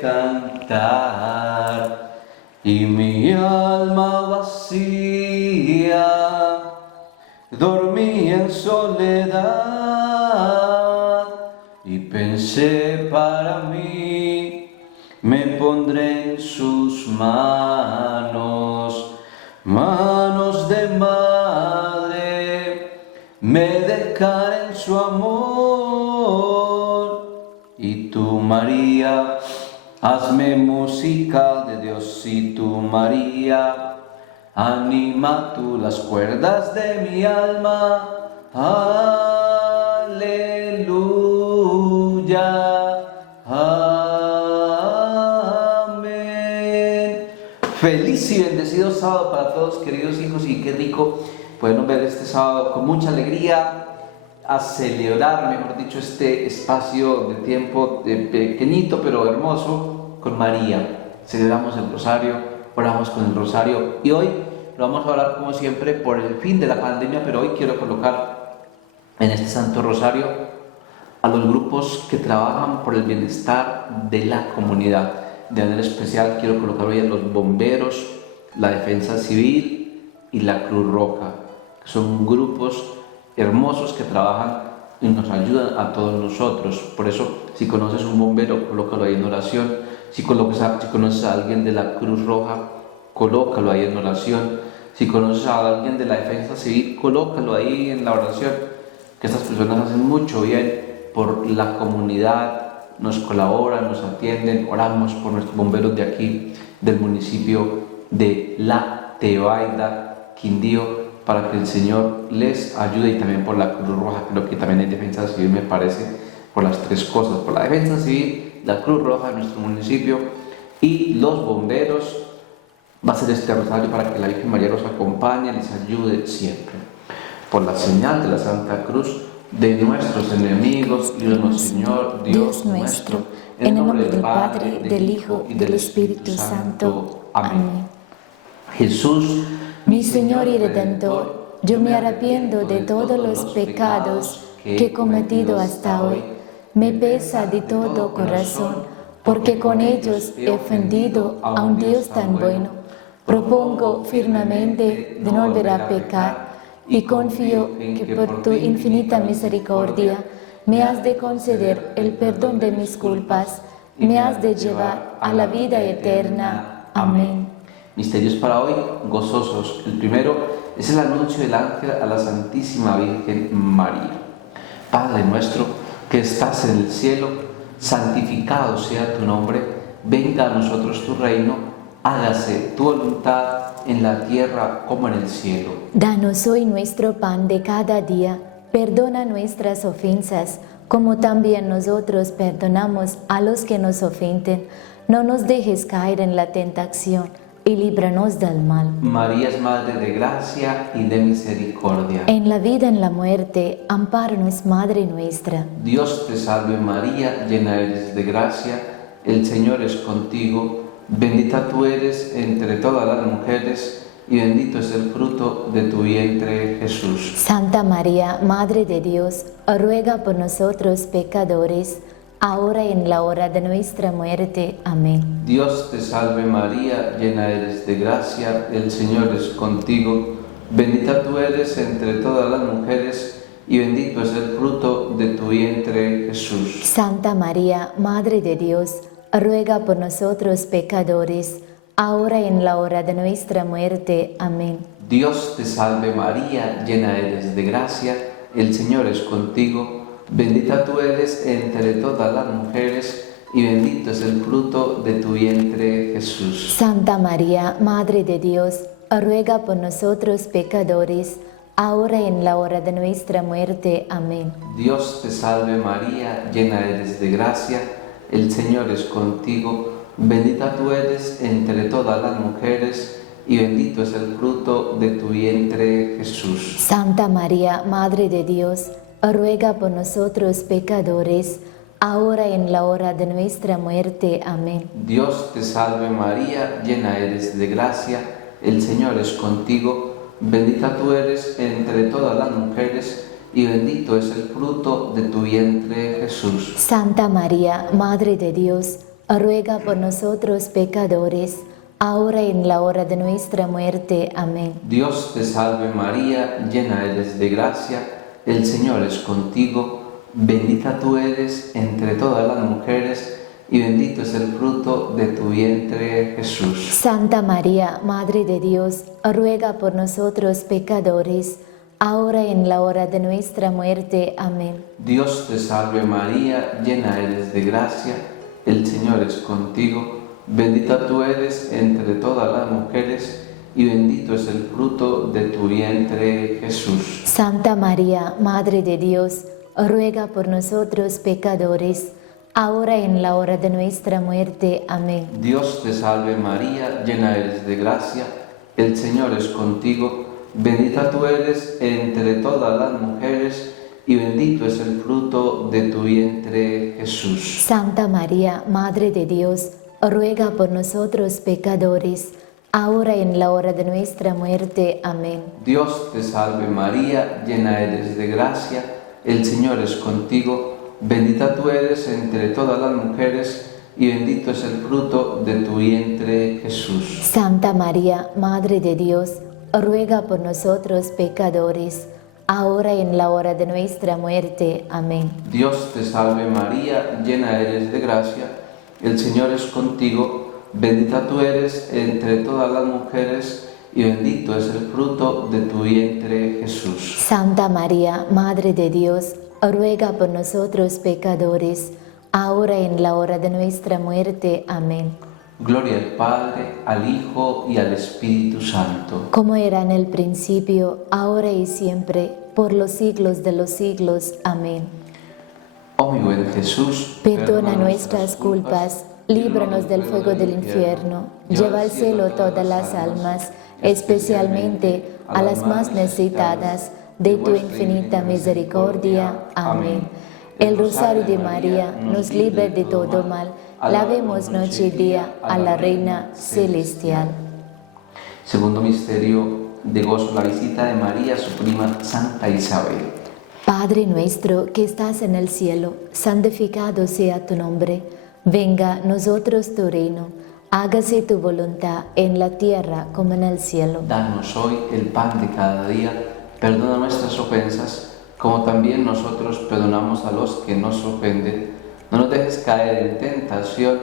cantar, y mi alma vacía dormí en soledad y pensé para mí, me pondré en sus manos, manos de madre, me dejaré en su amor. Y tú, María, hazme música de Dios, y tú, María, anima tú las cuerdas de mi alma. Aleluya. Amén. Feliz y bendecido sábado para todos, queridos hijos, y qué rico podernos ver este sábado con mucha alegría, a celebrar, mejor dicho, este espacio de tiempo pequeñito pero hermoso con María. Celebramos el rosario, oramos con el rosario, y hoy lo vamos a orar como siempre por el fin de la pandemia, pero hoy quiero colocar en este Santo Rosario a los grupos que trabajan por el bienestar de la comunidad. De manera especial quiero colocar hoy a los bomberos, la Defensa Civil y la Cruz Roja, que son grupos hermosos que trabajan y nos ayudan a todos nosotros. Por eso, si conoces un bombero, colócalo ahí en oración. Si conoces a alguien de la Cruz Roja, colócalo ahí en oración. Si conoces a alguien de la Defensa Civil, colócalo ahí en la oración, que estas personas hacen mucho bien por la comunidad, nos colaboran, nos atienden. Oramos por nuestros bomberos de aquí, del municipio de La Tebaida, Quindío, para que el Señor les ayude, y también por la Cruz Roja. Creo que también hay Defensa Civil, me parece, por las tres cosas, por la Defensa Civil, la Cruz Roja de nuestro municipio y los bomberos. Va a ser este rosario para que la Virgen María los acompañe y les ayude siempre. Por la señal de la Santa Cruz de nuestros enemigos, líbranos, Señor, Dios nuestro, en el nombre del Padre, del Hijo y del Espíritu Santo. Amén. Jesús, mi Señor y Redentor, yo me arrepiento de todos los pecados que he cometido hasta hoy. Me pesa de todo corazón, porque con ellos he ofendido a un Dios tan bueno. Propongo firmemente de no volver a pecar, y confío que por tu infinita misericordia me has de conceder el perdón de mis culpas, me has de llevar a la vida eterna. Amén. Misterios para hoy, gozosos. El primero es el anuncio del ángel a la Santísima Virgen María. Padre nuestro que estás en el cielo, santificado sea tu nombre, venga a nosotros tu reino, hágase tu voluntad en la tierra como en el cielo. Danos hoy nuestro pan de cada día, perdona nuestras ofensas, como también nosotros perdonamos a los que nos ofenden. No nos dejes caer en la tentación, y líbranos del mal. María es Madre de gracia y de misericordia. En la vida y en la muerte, ampáranos, Madre nuestra. Dios te salve María, llena eres de gracia, el Señor es contigo, bendita tú eres entre todas las mujeres, y bendito es el fruto de tu vientre, Jesús. Santa María, Madre de Dios, ruega por nosotros pecadores, ahora y en la hora de nuestra muerte. Amén. Dios te salve María, llena eres de gracia, el Señor es contigo, bendita tú eres entre todas las mujeres, y bendito es el fruto de tu vientre, Jesús. Santa María, Madre de Dios, ruega por nosotros pecadores, ahora y en la hora de nuestra muerte. Amén. Dios te salve María, llena eres de gracia, el Señor es contigo, bendita tú eres entre todas las mujeres, y bendito es el fruto de tu vientre, Jesús. Santa María, Madre de Dios, ruega por nosotros pecadores, ahora y en la hora de nuestra muerte. Amén. Dios te salve María, llena eres de gracia, el Señor es contigo, bendita tú eres entre todas las mujeres, y bendito es el fruto de tu vientre, Jesús. Santa María, Madre de Dios, ruega por nosotros pecadores, ahora y en la hora de nuestra muerte. Amén. Dios te salve María, llena eres de gracia, el Señor es contigo, bendita tú eres entre todas las mujeres, y bendito es el fruto de tu vientre, Jesús. Santa María, Madre de Dios, ruega por nosotros pecadores, ahora y en la hora de nuestra muerte. Amén. Dios te salve María, llena eres de gracia, el Señor es contigo, bendita tú eres entre todas las mujeres, y bendito es el fruto de tu vientre, Jesús. Santa María, Madre de Dios, ruega por nosotros pecadores, ahora y en la hora de nuestra muerte. Amén. Dios te salve María, llena eres de gracia, el Señor es contigo, bendita tú eres entre todas las mujeres, y bendito es el fruto de tu vientre, Jesús. Santa María, Madre de Dios, ruega por nosotros pecadores, ahora y en la hora de nuestra muerte. Amén. Dios te salve María, llena eres de gracia, el Señor es contigo, bendita tú eres entre todas las mujeres, y bendito es el fruto de tu vientre, Jesús. Santa María, Madre de Dios, ruega por nosotros pecadores, ahora y en la hora de nuestra muerte. Amén. Dios te salve María, llena eres de gracia, el Señor es contigo, bendita tú eres entre todas las mujeres, y bendito es el fruto de tu vientre, Jesús. Santa María, Madre de Dios, ruega por nosotros pecadores, ahora y en la hora de nuestra muerte. Amén. Dios te salve María, llena eres de gracia, el Señor es contigo, bendita tú eres entre todas las mujeres, y bendito es el fruto de tu vientre, Jesús. Santa María, Madre de Dios, ruega por nosotros pecadores, ahora y en la hora de nuestra muerte. Amén. Gloria al Padre, al Hijo y al Espíritu Santo. Como era en el principio, ahora y siempre, por los siglos de los siglos. Amén. Oh mi buen Jesús, Perdona nuestras culpas, líbranos del fuego del infierno, lleva al cielo todas las almas, especialmente a las más necesitadas de tu infinita misericordia. Amén. El Rosario de María nos libre de todo mal. Alabemos noche y día a la Reina Celestial. Segundo misterio de gozo, la visita de María a su prima Santa Isabel. Padre nuestro que estás en el cielo, santificado sea tu nombre. Venga a nosotros tu reino. Hágase tu voluntad en la tierra como en el cielo. Danos hoy el pan de cada día. Perdona nuestras ofensas, como también nosotros perdonamos a los que nos ofenden. No nos dejes caer en tentación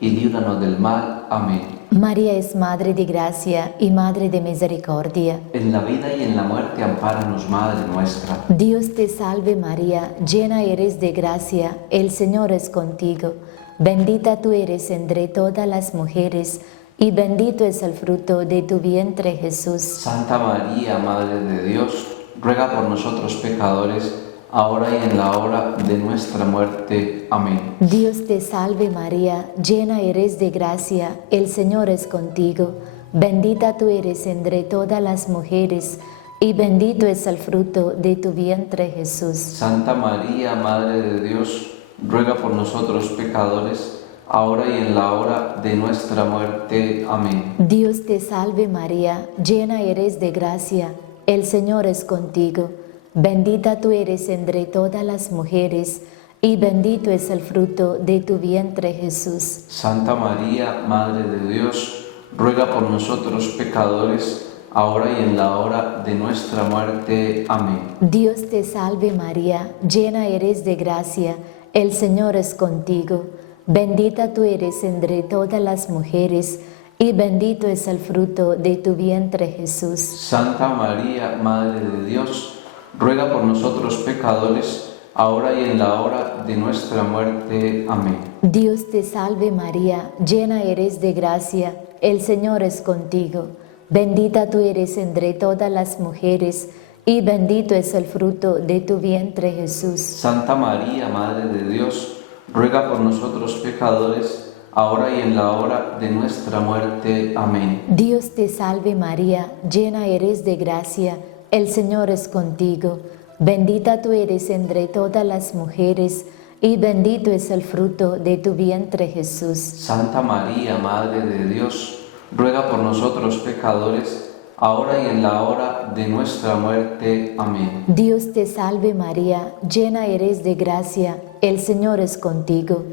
y líbranos del mal. Amén. María es Madre de Gracia y Madre de Misericordia. En la vida y en la muerte, ampáranos, Madre nuestra. Dios te salve María, llena eres de gracia, el Señor es contigo. Bendita tú eres entre todas las mujeres, y bendito es el fruto de tu vientre, Jesús. Santa María, Madre de Dios, ruega por nosotros pecadores, ahora y en la hora de nuestra muerte. Amén. Dios te salve María, llena eres de gracia, el Señor es contigo. Bendita tú eres entre todas las mujeres, y bendito es el fruto de tu vientre, Jesús. Santa María, Madre de Dios, ruega por nosotros pecadores, ahora y en la hora de nuestra muerte. Amén. Dios te salve María, llena eres de gracia, el Señor es contigo. Bendita tú eres entre todas las mujeres, y bendito es el fruto de tu vientre, Jesús. Santa María, Madre de Dios, ruega por nosotros pecadores, ahora y en la hora de nuestra muerte. Amén. Dios te salve María, llena eres de gracia, el Señor es contigo. Bendita tú eres entre todas las mujeres, y bendito es el fruto de tu vientre, Jesús. Santa María, Madre de Dios, ruega por nosotros pecadores, ahora y en la hora de nuestra muerte. Amén. Dios te salve María, llena eres de gracia, el Señor es contigo. Bendita tú eres entre todas las mujeres, y bendito es el fruto de tu vientre, Jesús. Santa María, Madre de Dios, ruega por nosotros pecadores, ahora y en la hora de nuestra muerte. Amén. Dios te salve María, llena eres de gracia, el Señor es contigo. Bendita tú eres entre todas las mujeres, y bendito es el fruto de tu vientre, Jesús. Santa María, Madre de Dios, ruega por nosotros pecadores, ahora y en la hora de nuestra muerte. Amén. Dios te salve María, llena eres de gracia, el Señor es contigo.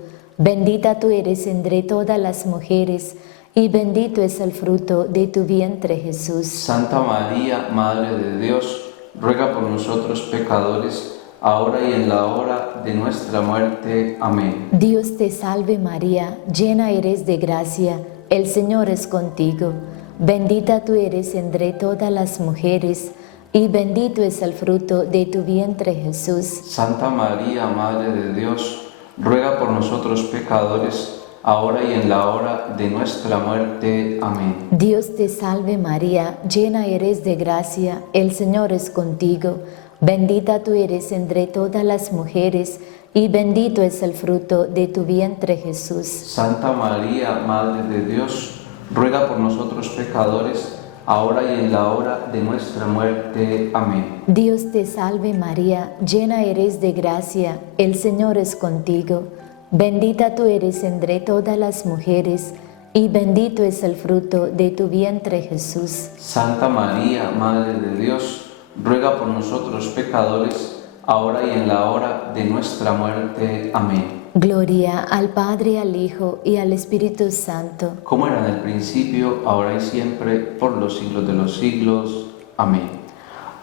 Bendita tú eres entre todas las mujeres, y bendito es el fruto de tu vientre, Jesús. Santa María, Madre de Dios, ruega por nosotros pecadores, ahora y en la hora de nuestra muerte. Amén. Dios te salve María, llena eres de gracia, el Señor es contigo. Bendita tú eres entre todas las mujeres, y bendito es el fruto de tu vientre, Jesús. Santa María, Madre de Dios, ruega por nosotros pecadores, ahora y en la hora de nuestra muerte. Amén. Dios te salve María, llena eres de gracia, el Señor es contigo. Bendita tú eres entre todas las mujeres, y bendito es el fruto de tu vientre, Jesús. Santa María, Madre de Dios, ruega por nosotros pecadores, ahora y en la hora de nuestra muerte. Amén. Dios te salve María, llena eres de gracia, el Señor es contigo. Bendita tú eres entre todas las mujeres, y bendito es el fruto de tu vientre, Jesús. Santa María, Madre de Dios, ruega por nosotros pecadores, ahora y en la hora de nuestra muerte. Amén. Gloria al Padre, al Hijo y al Espíritu Santo. Como era en el principio, ahora y siempre, por los siglos de los siglos. Amén.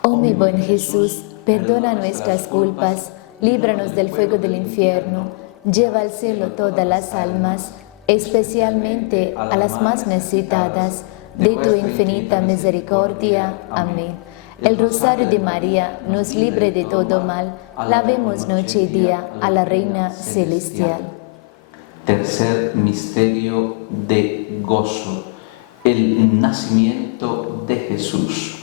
Oh mi buen Jesús, perdona nuestras culpas, líbranos del fuego del infierno, lleva al cielo todas las almas, especialmente a las más necesitadas de tu infinita misericordia. Amén. El Rosario de María nos libre de todo mal, lavemos noche y día a la Reina Celestial. Tercer misterio de gozo, el nacimiento de Jesús.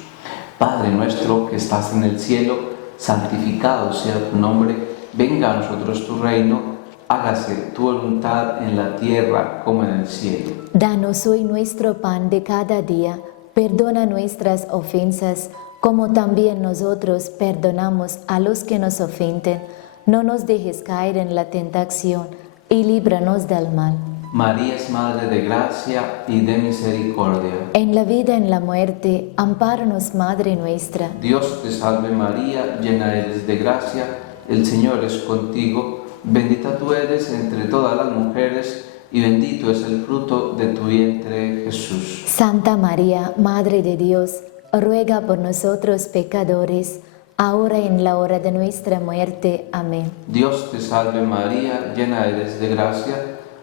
Padre nuestro que estás en el cielo, santificado sea tu nombre, venga a nosotros tu reino, hágase tu voluntad en la tierra como en el cielo. Danos hoy nuestro pan de cada día, perdona nuestras ofensas, como también nosotros perdonamos a los que nos ofenden. No nos dejes caer en la tentación, y líbranos del mal. María es Madre de gracia y de misericordia. En la vida y en la muerte, ampáranos, Madre nuestra. Dios te salve María, llena eres de gracia, el Señor es contigo. Bendita tú eres entre todas las mujeres, y bendito es el fruto de tu vientre, Jesús. Santa María, Madre de Dios, ruega por nosotros pecadores, ahora y en la hora de nuestra muerte. Amén. Dios te salve María, llena eres de gracia,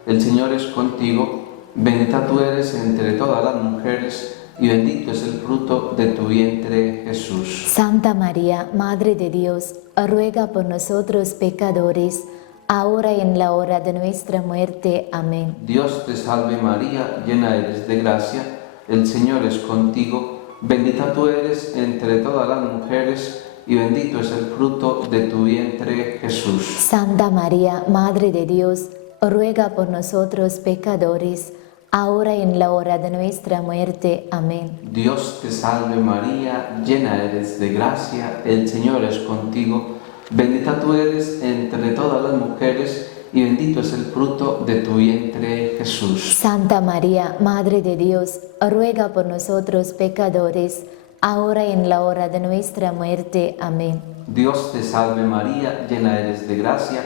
el Señor es contigo. Bendita tú eres entre todas las mujeres, y bendito es el fruto de tu vientre, Jesús. Santa María, Madre de Dios, ruega por nosotros pecadores, ahora y en la hora de nuestra muerte. Amén. Dios te salve María, llena eres de gracia, el Señor es contigo. Bendita tú eres entre todas las mujeres, y bendito es el fruto de tu vientre, Jesús. Santa María, Madre de Dios, ruega por nosotros pecadores, ahora y en la hora de nuestra muerte. Amén. Dios te salve María, llena eres de gracia, el Señor es contigo. Bendita tú eres entre todas las mujeres, y bendito es el fruto de tu vientre, Jesús. Santa María, Madre de Dios, ruega por nosotros pecadores, ahora y en la hora de nuestra muerte. Amén. Dios te salve María, llena eres de gracia,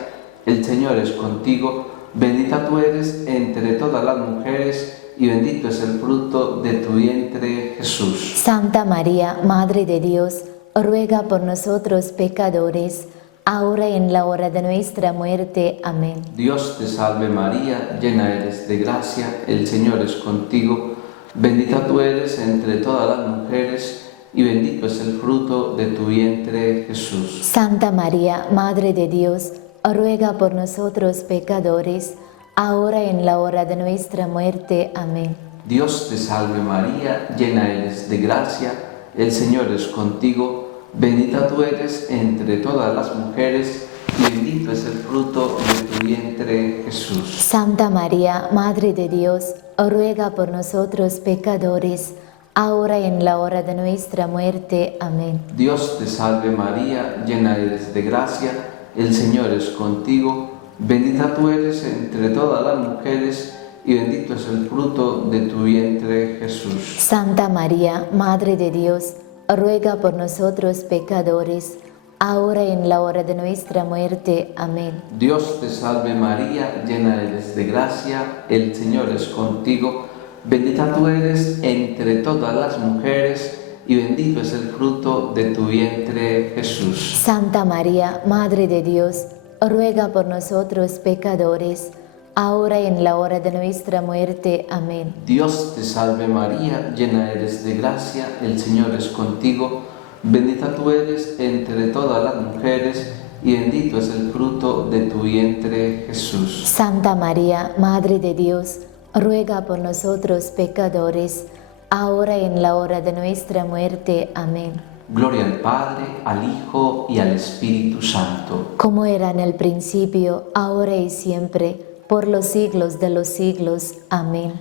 el Señor es contigo. Bendita tú eres entre todas las mujeres, y bendito es el fruto de tu vientre, Jesús. Santa María, Madre de Dios, ruega por nosotros pecadores, ahora y en la hora de nuestra muerte. Amén. Dios te salve María, llena eres de gracia, el Señor es contigo. Bendita tú eres entre todas las mujeres, y bendito es el fruto de tu vientre, Jesús. Santa María, Madre de Dios, ruega por nosotros pecadores, ahora y en la hora de nuestra muerte. Amén. Dios te salve María, llena eres de gracia, el Señor es contigo. Bendita tú eres entre todas las mujeres, y bendito es el fruto de tu vientre, Jesús. Santa María, Madre de Dios, ruega por nosotros pecadores, ahora y en la hora de nuestra muerte. Amén. Dios te salve María, llena eres de gracia, el Señor es contigo. Bendita tú eres entre todas las mujeres, y bendito es el fruto de tu vientre, Jesús. Santa María, Madre de Dios, ruega por nosotros pecadores, ahora y en la hora de nuestra muerte. Amén. Dios te salve María, llena eres de gracia, el Señor es contigo, bendita tú eres entre todas las mujeres, y bendito es el fruto de tu vientre, Jesús. Santa María, Madre de Dios, ruega por nosotros pecadores, ahora y en la hora de nuestra muerte. Amén. Dios te salve María, llena eres de gracia, el Señor es contigo, bendita tú eres entre todas las mujeres, y bendito es el fruto de tu vientre, Jesús. Santa María, Madre de Dios, ruega por nosotros pecadores, ahora y en la hora de nuestra muerte. Amén. Gloria al Padre, al Hijo y al Espíritu Santo. Como era en el principio, ahora y siempre, por los siglos de los siglos. Amén.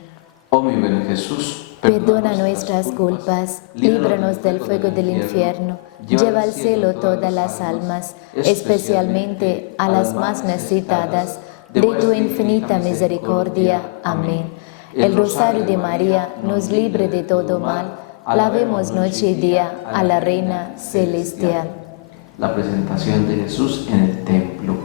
Oh mi buen Jesús, perdona nuestras culpas, líbranos del fuego del infierno, lleva al cielo todas las almas, especialmente a las más necesitadas de tu infinita misericordia. Amén. El rosario de María nos libre de todo mal. Alabemos noche y día a la Reina Celestial. La presentación de Jesús en el templo.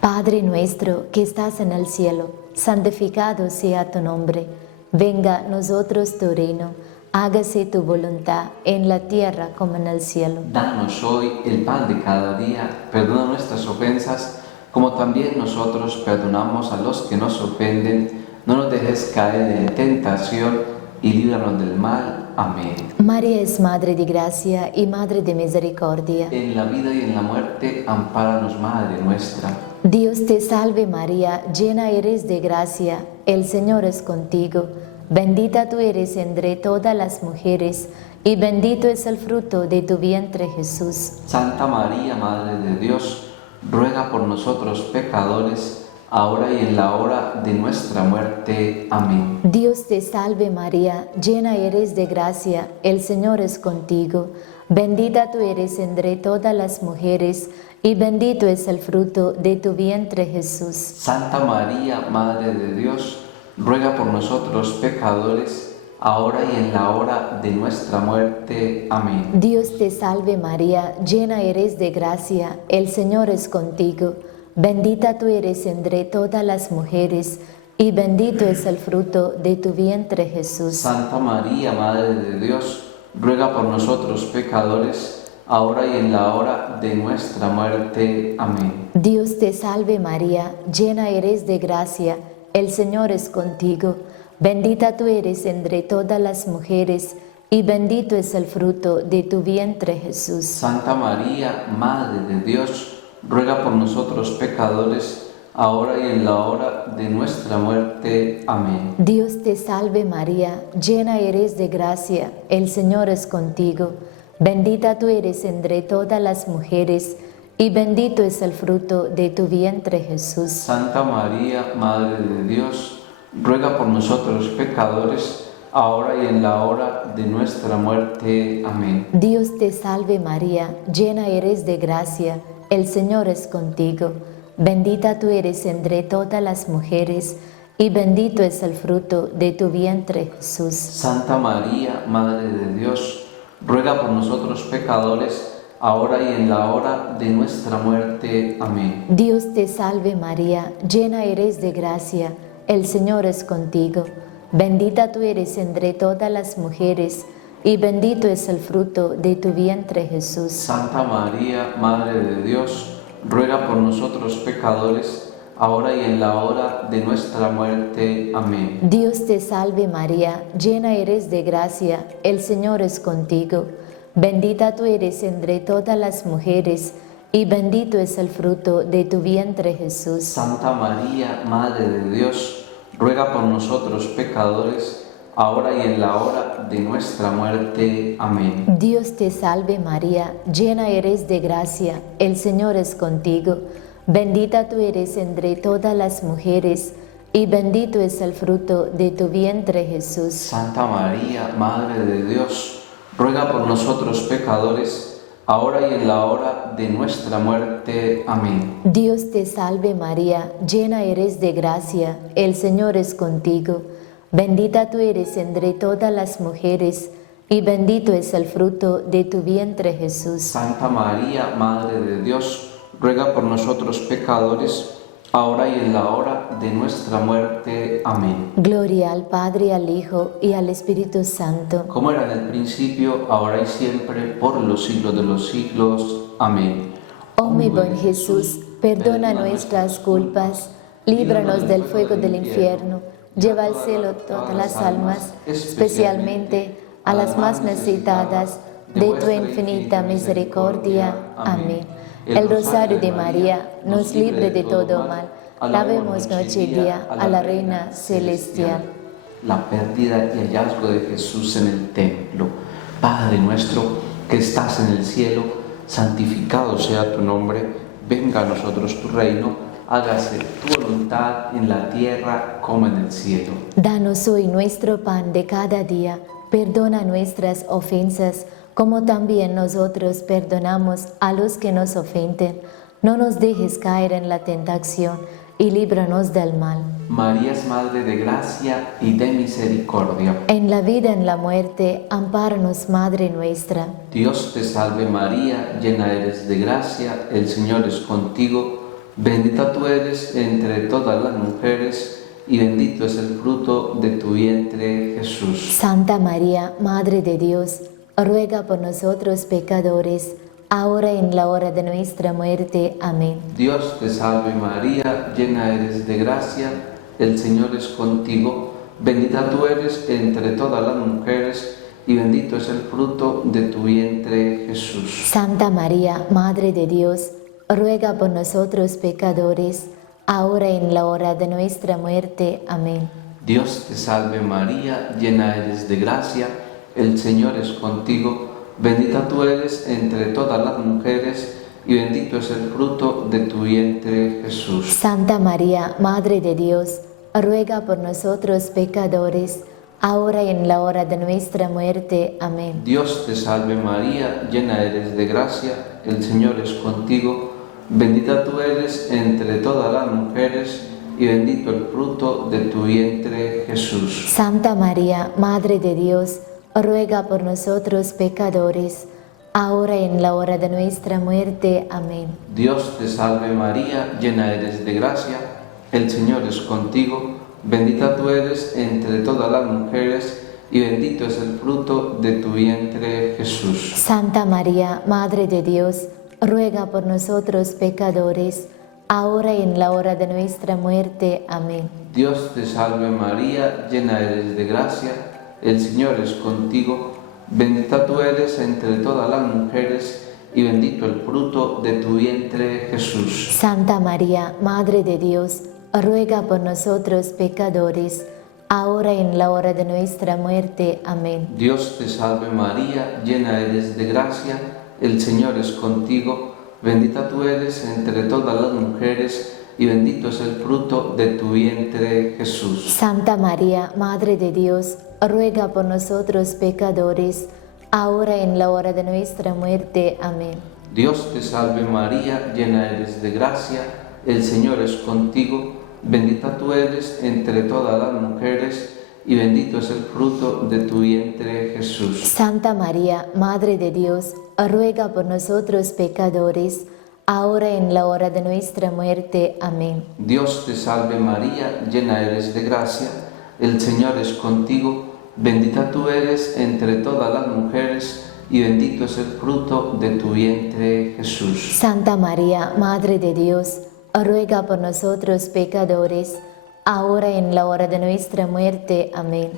Padre nuestro que estás en el cielo, santificado sea tu nombre. Venga a nosotros tu reino. Hágase tu voluntad en la tierra como en el cielo. Danos hoy el pan de cada día. Perdona nuestras ofensas, como también nosotros perdonamos a los que nos ofenden. No nos dejes caer en tentación y líbranos del mal. Amén. María es Madre de Gracia y Madre de Misericordia. En la vida y en la muerte, ampáranos, Madre nuestra. Dios te salve María, llena eres de gracia, el Señor es contigo. Bendita tú eres entre todas las mujeres, y bendito es el fruto de tu vientre, Jesús. Santa María, Madre de Dios, ruega por nosotros pecadores, ahora y en la hora de nuestra muerte. Amén. Dios te salve María, llena eres de gracia, el Señor es contigo. Bendita tú eres entre todas las mujeres, y bendito es el fruto de tu vientre, Jesús. Santa María, Madre de Dios, ruega por nosotros pecadores, ahora y en la hora de nuestra muerte. Amén. Dios te salve María, llena eres de gracia, el Señor es contigo. Bendita tú eres entre todas las mujeres, y bendito es el fruto de tu vientre, Jesús. Santa María, Madre de Dios, ruega por nosotros pecadores, ahora y en la hora de nuestra muerte. Amén. Dios te salve María, llena eres de gracia, el Señor es contigo. Bendita tú eres entre todas las mujeres, y bendito es el fruto de tu vientre, Jesús. Santa María, Madre de Dios, ruega por nosotros pecadores, ahora y en la hora de nuestra muerte. Amén. Dios te salve María, llena eres de gracia, el Señor es contigo. Bendita tú eres entre todas las mujeres, y bendito es el fruto de tu vientre, Jesús. Santa María, Madre de Dios, ruega por nosotros pecadores, ahora y en la hora de nuestra muerte. Amén. Dios te salve María, llena eres de gracia, el Señor es contigo. Bendita tú eres entre todas las mujeres, y bendito es el fruto de tu vientre, Jesús. Santa María, Madre de Dios, ruega por nosotros pecadores, ahora y en la hora de nuestra muerte. Amén. Dios te salve María, llena eres de gracia, el Señor es contigo. Bendita tú eres entre todas las mujeres, y bendito es el fruto de tu vientre, Jesús. Santa María, Madre de Dios, ruega por nosotros pecadores, ahora y en la hora de nuestra muerte. Amén. Dios te salve María, llena eres de gracia, el Señor es contigo. Bendita tú eres entre todas las mujeres, y bendito es el fruto de tu vientre, Jesús. Santa María, Madre de Dios, ruega por nosotros pecadores, ahora y en la hora de nuestra muerte. Amén. Dios te salve María, llena eres de gracia, el Señor es contigo. Bendita tú eres entre todas las mujeres, y bendito es el fruto de tu vientre, Jesús. Santa María, Madre de Dios, ruega por nosotros pecadores, ahora y en la hora de nuestra muerte. Amén. Dios te salve María, llena eres de gracia, el Señor es contigo. Bendita tú eres entre todas las mujeres, y bendito es el fruto de tu vientre, Jesús. Santa María, Madre de Dios, ruega por nosotros pecadores, ahora y en la hora de nuestra muerte. Amén. Gloria al Padre, al Hijo y al Espíritu Santo. Como era en el principio, ahora y siempre, por los siglos de los siglos. Amén. Oh mi buen Jesús, perdona nuestras culpas, líbranos del fuego del infierno, lleva al cielo todas las almas, especialmente a las más necesitadas de tu infinita misericordia. Amén. El Rosario de María nos libre de todo mal. Alabemos noche y día a la Reina Celestial. La pérdida y hallazgo de Jesús en el templo. Padre nuestro que estás en el cielo, santificado sea tu nombre, venga a nosotros tu reino, hágase tu voluntad en la tierra como en el cielo. Danos hoy nuestro pan de cada día, perdona nuestras ofensas, como también nosotros perdonamos a los que nos ofenden. No nos dejes caer en la tentación y líbranos del mal. María es Madre de gracia y de misericordia. En la vida y en la muerte, ampáranos, Madre nuestra. Dios te salve María, llena eres de gracia, el Señor es contigo, bendita tú eres entre todas las mujeres y bendito es el fruto de tu vientre, Jesús. Santa María, Madre de Dios, ruega por nosotros pecadores, ahora y en la hora de nuestra muerte. Amén. Dios te salve María, llena eres de gracia, el Señor es contigo, bendita tú eres entre todas las mujeres y bendito es el fruto de tu vientre, Jesús. Santa María, Madre de Dios, ruega por nosotros pecadores, ahora y en la hora de nuestra muerte. Amén. Dios te salve María, llena eres de gracia, el Señor es contigo, bendita tú eres entre todas las mujeres y bendito es el fruto de tu vientre, Jesús. Santa María, Madre de Dios, ruega por nosotros pecadores, ahora y en la hora de nuestra muerte. Amén. Dios te salve María, llena eres de gracia, el Señor es contigo, bendita tú eres entre todas las mujeres y bendito el fruto de tu vientre, Jesús. Santa María, Madre de Dios, ruega por nosotros pecadores, ahora y en la hora de nuestra muerte. Amén. Dios te salve María, llena eres de gracia, el Señor es contigo, bendita tú eres entre todas las mujeres y bendito es el fruto de tu vientre, Jesús. Santa María, Madre de Dios, ruega por nosotros pecadores, ahora y en la hora de nuestra muerte. Amén. Dios te salve María, llena eres de gracia, el Señor es contigo, bendita tú eres entre todas las mujeres y bendito el fruto de tu vientre, Jesús. Santa María, Madre de Dios, ruega por nosotros pecadores, ahora y en la hora de nuestra muerte. Amén. Dios te salve María, llena eres de gracia, el Señor es contigo, bendita tú eres entre todas las mujeres y bendito es el fruto de tu vientre, Jesús. Santa María, Madre de Dios, ruega por nosotros pecadores, ahora y en la hora de nuestra muerte. Amén. Dios te salve María, llena eres de gracia, el Señor es contigo, bendita tú eres entre todas las mujeres y bendito es el fruto de tu vientre, Jesús. Santa María, Madre de Dios, ruega por nosotros pecadores, ahora y en la hora de nuestra muerte. Amén. Dios te salve María, llena eres de gracia, el Señor es contigo, bendita tú eres entre todas las mujeres y bendito es el fruto de tu vientre, Jesús. Santa María, Madre de Dios, ruega por nosotros pecadores, ahora y en la hora de nuestra muerte. Amén.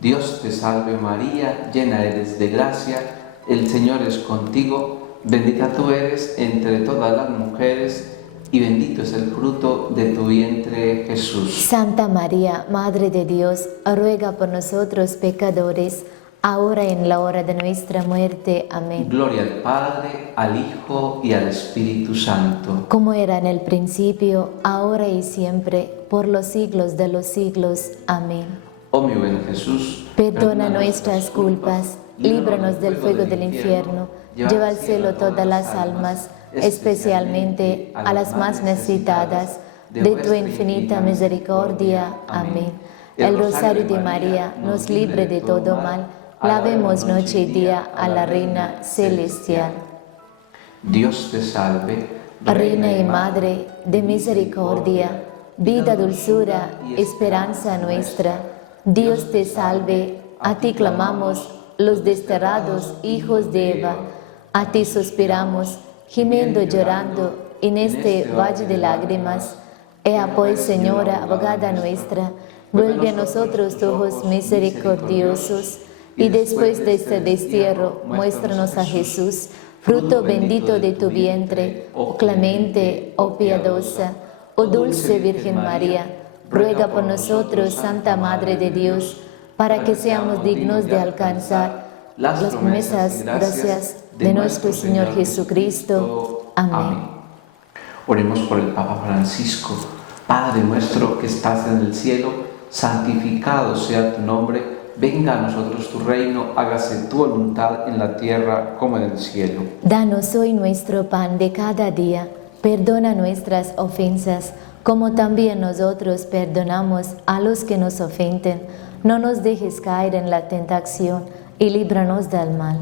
Dios te salve María, llena eres de gracia, el Señor es contigo, bendita tú eres entre todas las mujeres y bendito es el fruto de tu vientre, Jesús. Santa María, Madre de Dios, ruega por nosotros pecadores, ahora y en la hora de nuestra muerte. Amén. Gloria al Padre, al Hijo y al Espíritu Santo. Como era en el principio, ahora y siempre, por los siglos de los siglos. Amén. Oh mi buen Jesús, perdona nuestras culpas, líbranos del fuego del infierno, lleva al cielo todas las almas, especialmente a las más necesitadas de tu infinita misericordia. Amén. El Rosario de María nos libre de todo mal. Alabemos noche y día a la Reina Celestial. Dios te salve, Reina y Madre de misericordia, vida, dulzura, esperanza nuestra. Dios te salve, a ti clamamos, los desterrados hijos de Eva. A ti suspiramos, gimiendo y llorando en este valle de lágrimas. Ea pues, Señora, abogada nuestra, vuelve a nosotros tus ojos misericordiosos, y después de este destierro, muéstranos a Jesús, fruto bendito de tu vientre, oh clemente, oh piadosa, oh dulce Virgen María, ruega por nosotros, Santa Madre de Dios, para que seamos dignos de alcanzar las promesas, gracias de nuestro Señor Jesucristo. Amén. Oremos por el Papa Francisco. Padre nuestro que estás en el cielo, santificado sea tu nombre, venga a nosotros tu reino, hágase tu voluntad en la tierra como en el cielo. Danos hoy nuestro pan de cada día, perdona nuestras ofensas, como también nosotros perdonamos a los que nos ofenden. No nos dejes caer en la tentación y líbranos del mal.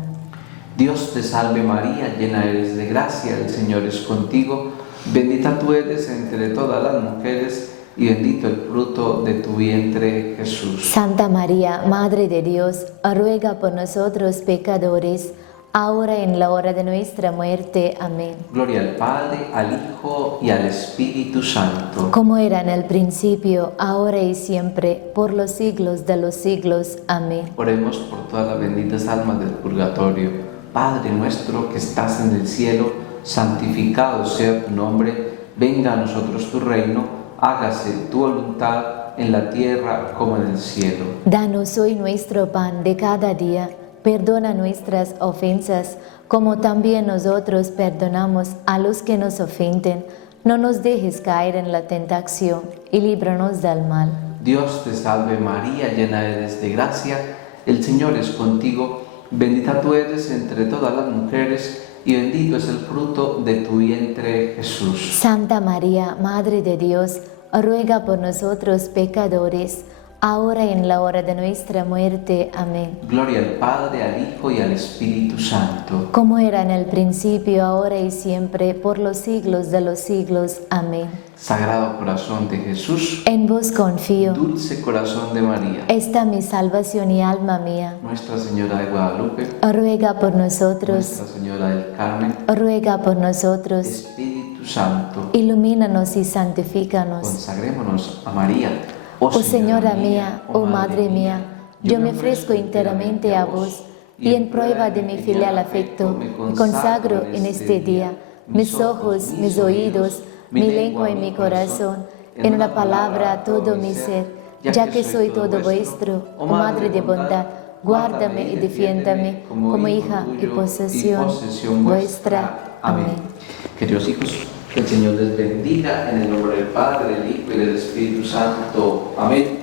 Dios te salve María, llena eres de gracia, el Señor es contigo, bendita tú eres entre todas las mujeres, y bendito el fruto de tu vientre, Jesús. Santa María, Madre de Dios, ruega por nosotros pecadores, ahora y en la hora de nuestra muerte. Amén. Gloria al Padre, al Hijo y al Espíritu Santo. Como era en el principio, ahora y siempre, por los siglos de los siglos. Amén. Oremos por todas las benditas almas del purgatorio. Padre nuestro que estás en el cielo, santificado sea tu nombre, venga a nosotros tu reino, hágase tu voluntad en la tierra como en el cielo. Danos hoy nuestro pan de cada día, perdona nuestras ofensas, como también nosotros perdonamos a los que nos ofenden. No nos dejes caer en la tentación y líbranos del mal. Dios te salve María, llena eres de gracia, el Señor es contigo, bendita tú eres entre todas las mujeres, y bendito es el fruto de tu vientre, Jesús. Santa María, Madre de Dios, ruega por nosotros pecadores, ahora y en la hora de nuestra muerte. Amén. Gloria al Padre, al Hijo y al Espíritu Santo. Como era en el principio, ahora y siempre, por los siglos de los siglos. Amén. Sagrado corazón de Jesús, en vos confío. Dulce corazón de María, esta mi salvación y alma mía. Nuestra Señora de Guadalupe, ruega por nosotros. Nuestra Señora del Carmen, ruega por nosotros. Espíritu Santo, ilumínanos y santifícanos. Consagrémonos a María. Oh Señora mía, oh Madre mía, yo me ofrezco enteramente a vos, y en prueba de mi filial afecto, me consagro en este día mis ojos, mis oídos, mi lengua y mi corazón, en una palabra todo mi ser, ya que soy todo vuestro, oh Madre de bondad, guárdame y defiéndame como hija y posesión vuestra. Amén. Queridos hijos, que el Señor les bendiga en el nombre del Padre, del Hijo y del Espíritu Santo. Amén.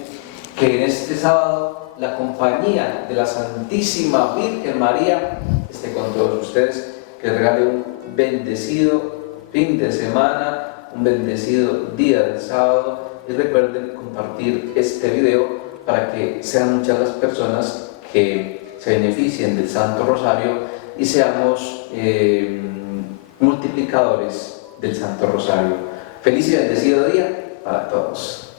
Que en este sábado la compañía de la Santísima Virgen María esté con todos ustedes, que les regale un bendecido fin de semana, un bendecido día del sábado, y recuerden compartir este video para que sean muchas las personas que se beneficien del Santo Rosario y seamos multiplicadores del Santo Rosario. Feliz y bendecido día para todos.